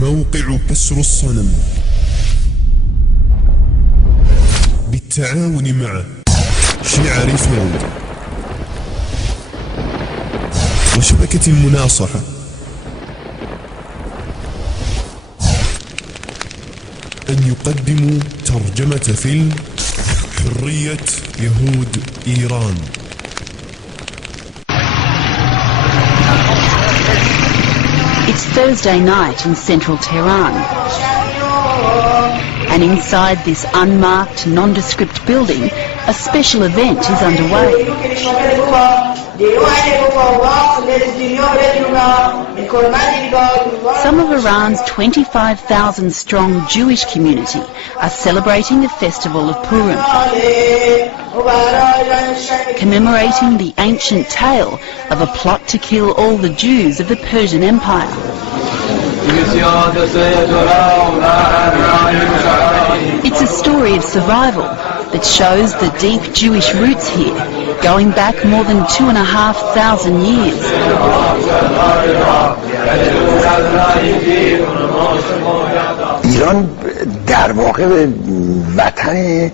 موقع كسر الصنم بالتعاون مع شعر فيلد وشبكة المناصحة أن يقدموا ترجمة فيلم حرية يهود إيران. It's Thursday night in central Tehran, and inside this unmarked, nondescript building, a special event is underway. Some of Iran's 25,000-strong Jewish community are celebrating the festival of Purim, commemorating the ancient tale of a plot to kill all the Jews of the Persian Empire. It's a story of survival that shows the deep Jewish roots here, going back more than 2,500 years. ایران در واقع وطن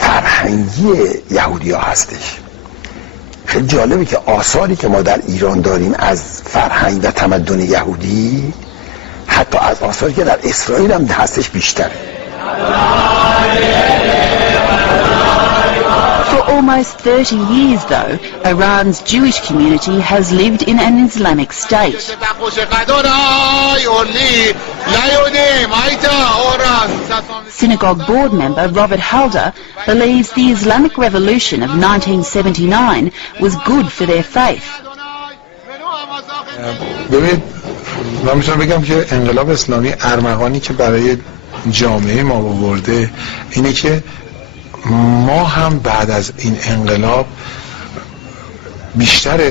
فرهنگی یهودی‌ها هستش. خیلی جالبه که آثاری که ما در ایران داریم از فرهنگ و تمدن یهودی حتی از آثاری که در اسرائیل هم هستش بیشتره. For almost 30 years, though, Iran's Jewish community has lived in an Islamic state. Synagogue board member Robert Halder believes the Islamic Revolution of 1979 was good for their faith. من میتونم بگم که انقلاب اسلامی ارمغانی که برای جامعه ما آورده اینه که ما هم بعد از این انقلاب بیشتر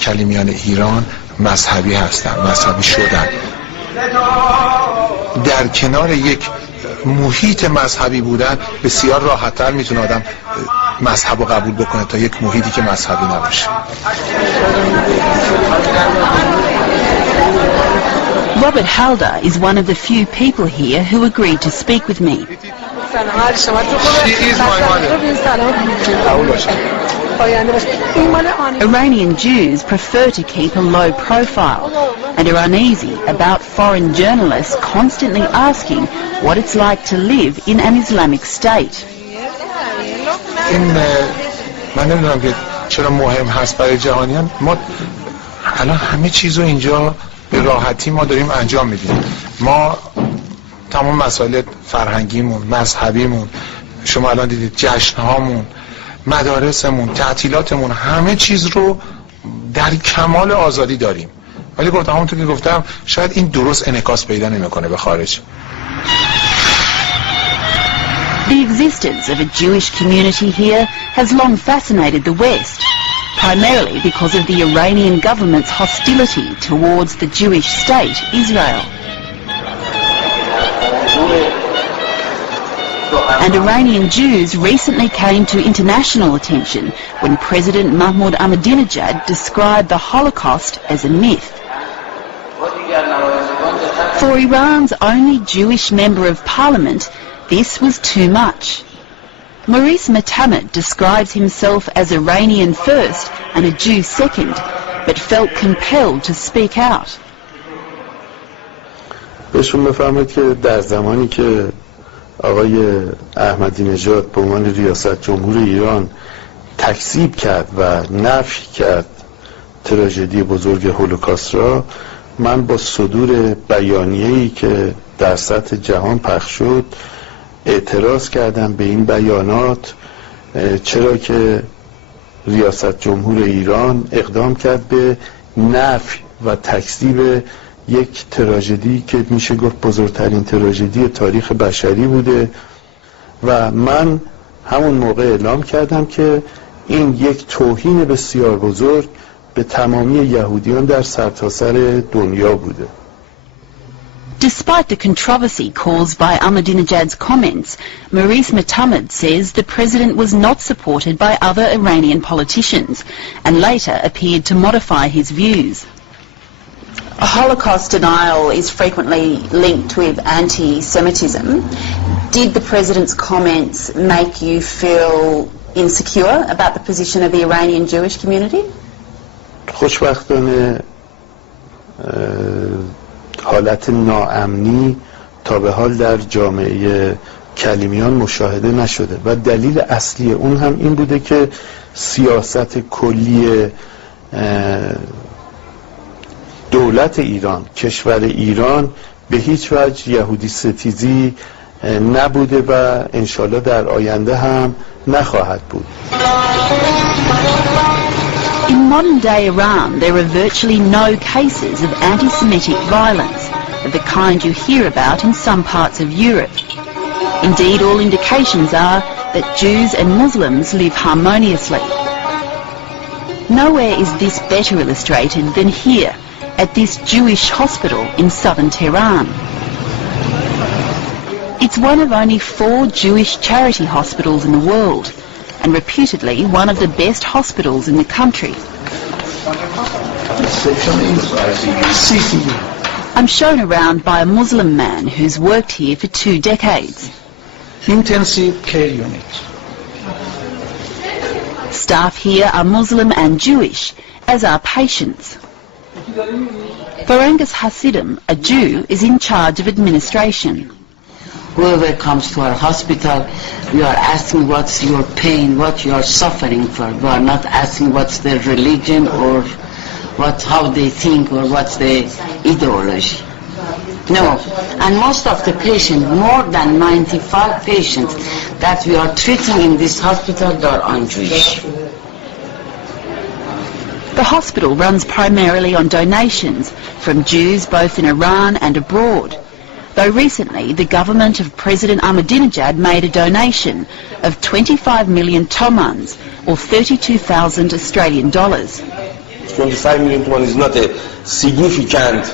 کلمیان ایران مذهبی هستن، مذهبی شدن. در کنار یک محیط مذهبی بودن بسیار راحت‌تر میتونه آدم مذهب رو قبول بکنه تا یک محیطی که مذهبی نباشه. Robert Halder is one of the few people here who agreed to speak with me. She is my mother. Iranian Jews prefer to keep a low profile and are uneasy about foreign journalists constantly asking what it's like to live in an Islamic state. من نمیدونم که چرا مهم هست برای جهانیان. ما الان همه چیزو اینجا به راحتی ما داریم انجام میدیم. ما تمام مسائل فرهنگیمون، مذهبیمون، شما الان دیدید جشنهامون، مدارسمون، تعطیلاتمون، همه چیز رو در کمال آزادی داریم. ولی گفتم همونطور که گفتم شاید این درست انعکاس پیدا نمیکنه به خارج. The existence of a Jewish community here has long fascinated the West, primarily because of the Iranian government's hostility towards the Jewish state, Israel. And Iranian Jews recently came to international attention when President Mahmoud Ahmadinejad described the Holocaust as a myth. For Iran's only Jewish member of parliament, this was too much. Maurice Metamed describes himself as Iranian first and a Jew second, but felt compelled to speak out. بهشون بفهمید که در زمانی که آقای احمدی نژاد به عنوان ریاست جمهور ایران تکذیب کرد و نفی کرد تراژدی بزرگ هولوکاست را، من با صدور بیانیه‌ای که در سطح جهان پخش شد اعتراض کردم به این بیانات، چرا که ریاست جمهور ایران اقدام کرد به نفی و تکذیب یک تراژدی که میشه گفت بزرگترین تراژدی تاریخ بشری بوده و من همون موقع اعلام کردم که این یک توهین بسیار بزرگ به تمامی یهودیان در سرتاسر دنیا بوده. Despite the controversy caused by Ahmadinejad's comments, Maurice Metamed says the president was not supported by other Iranian politicians and later appeared to modify his views. Holocaust denial is frequently linked with anti-Semitism. Did the President's comments make you feel insecure about the position of the Iranian Jewish community? خوشبختانه حالت ناامنی تا به حال در جامعه کلیمیان مشاهده نشده و دلیل اصلی اون هم این بوده که سیاست کلی دولت ایران، کشور ایران به هیچ وجه یهودی ستیزی نبوده و انشالله در آینده هم نخواهد بود. In modern-day Iran, there are virtually no cases of anti-Semitic violence of the kind you hear about in some parts of Europe. Indeed, all indications are that Jews and Muslims live harmoniously. Nowhere is this better illustrated than here, at this Jewish hospital in southern Tehran. It's one of only 4 Jewish charity hospitals in the world, and reputedly one of the best hospitals in the country. I'm shown around by a Muslim man who's worked here for 2 decades. Intensive care unit. Staff here are Muslim and Jewish, as are patients. Barangas Hasidim, a Jew, is in charge of administration. Whoever comes to our hospital, we are asking what's your pain, what you are suffering for. We are not asking what's their religion or how they think or what's their ideology. No, and most of the patients, more than 95 patients that we are treating in this hospital, they are un-Jewish. The hospital runs primarily on donations from Jews both in Iran and abroad, though recently the government of President Ahmadinejad made a donation of 25 million tomans, or 32,000 Australian dollars. 25 million tomans is not a significant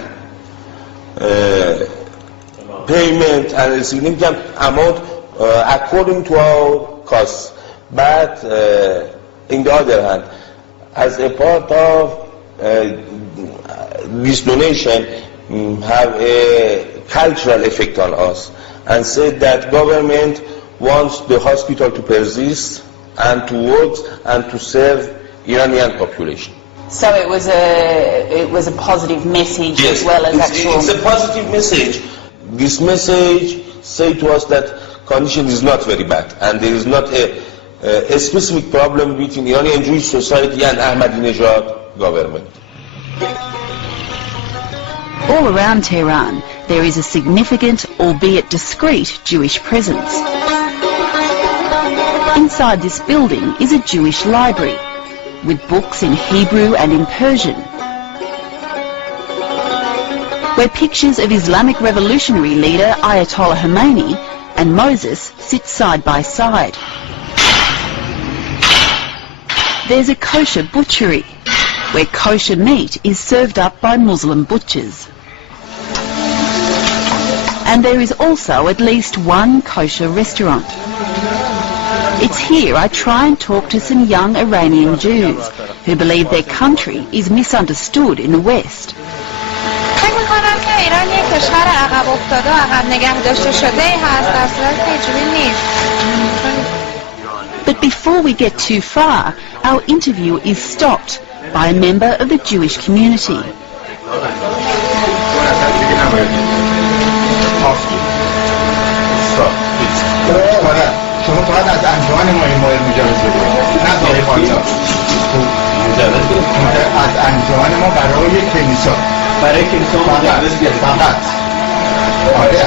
payment and a significant amount according to our costs, but in the other hand, as a part of this donation have a cultural effect on us, and said that government wants the hospital to persist and to work and to serve Iranian population. So it was a positive message, yes, as well as actual... It's a positive message. This message say to us that condition is not very bad and there is not a specific problem between Iranian Jewish society and Ahmadinejad government. All around Tehran, there is a significant, albeit discreet, Jewish presence. Inside this building is a Jewish library, with books in Hebrew and in Persian, where pictures of Islamic revolutionary leader Ayatollah Khomeini and Moses sit side by side. There's a kosher butchery, where kosher meat is served up by Muslim butchers. And there is also at least one kosher restaurant. It's here I try and talk to some young Iranian Jews who believe their country is misunderstood in the West. فکر می‌کنم که ایران یک کشور عقب افتاده و عقب نگه داشته شده‌ای هست، در صورتی که اینجوری نیست. But before we get too far, our interview is stopped by a member of the Jewish community. شما فقط از انجمن ما این مورد مجوز بدید، نه داری خانجا از انجمن ما برای کلیسا، برای کلیسا مجوز گرفت فقط. آره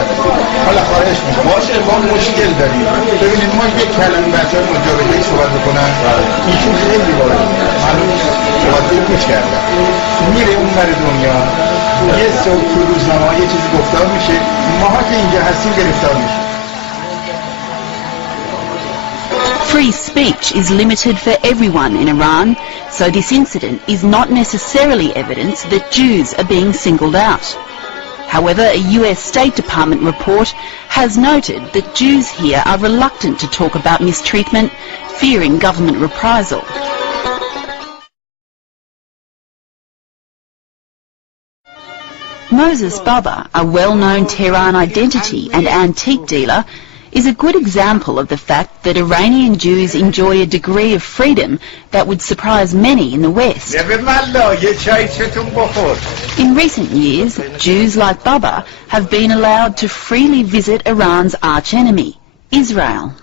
حالا خواهش میکنم باشه، ما مشکل داریم. ببینید ما یک کلمه بچه های مجاوزهی صحبت بکنن، ایشون خیلی باید معلوم صحبت رو گوش کردن، میره اون بر دنیا یه صبح تو روزنامه یه چیزی گفتار میشه، ماها که اینجا هستیم گرفتار میشه. Free speech is limited for everyone in Iran, so this incident is not necessarily evidence that Jews are being singled out. However, a US State Department report has noted that Jews here are reluctant to talk about mistreatment, fearing government reprisal. Moses Baba, a well-known Tehran identity and antique dealer, is a good example of the fact that Iranian Jews enjoy a degree of freedom that would surprise many in the West. In recent years, Jews like Baba have been allowed to freely visit Iran's archenemy, Israel.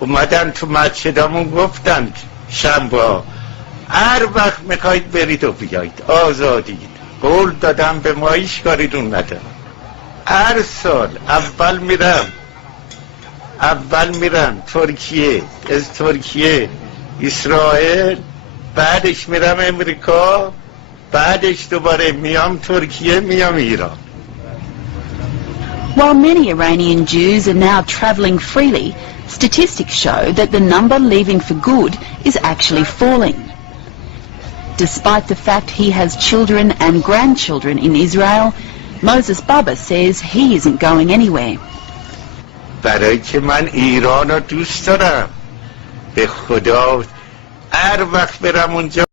اومدن تو مسجدامون گفتن شنبه هر وقت میخواید برید و بیایید آزادید قول دادم به ما هیچ کاری دون ندارم هر سال اول میرم ترکیه از ترکیه اسرائیل بعدش میرم امریکا بعدش دوباره میام ترکیه میام ایران. While many Iranian Jews are now travelling freely, statistics show that the number leaving for good is actually falling. Despite the fact he has children and grandchildren in Israel, Moses Baba says he isn't going anywhere. برای که من ایران رو دوست دارم به خدا هر وقت برم اونجا